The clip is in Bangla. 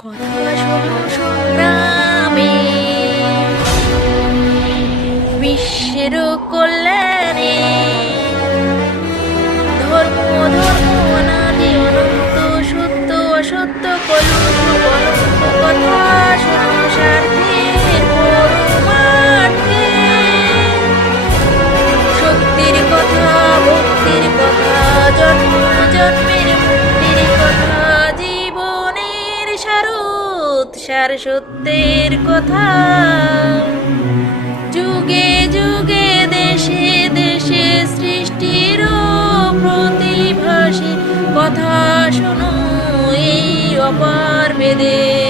কথা শোনো সংগ্রামে বিশ্বের কল্যাণে ধর্ম ধর্ম অনাদি অনন্ত সত্য অসত্য কলুষ কলঙ্ক কথা শোনো স্বার্থের পরমার্থে শক্তির কথা ভক্তির কথা জন্ম জন্মের মুক্তির কথা জীবনের সার সত্যের কথা যুগে যুগে দেশে দেশে সৃষ্টির প্রতিভাসী কথা শোনো এই অপার বেদে।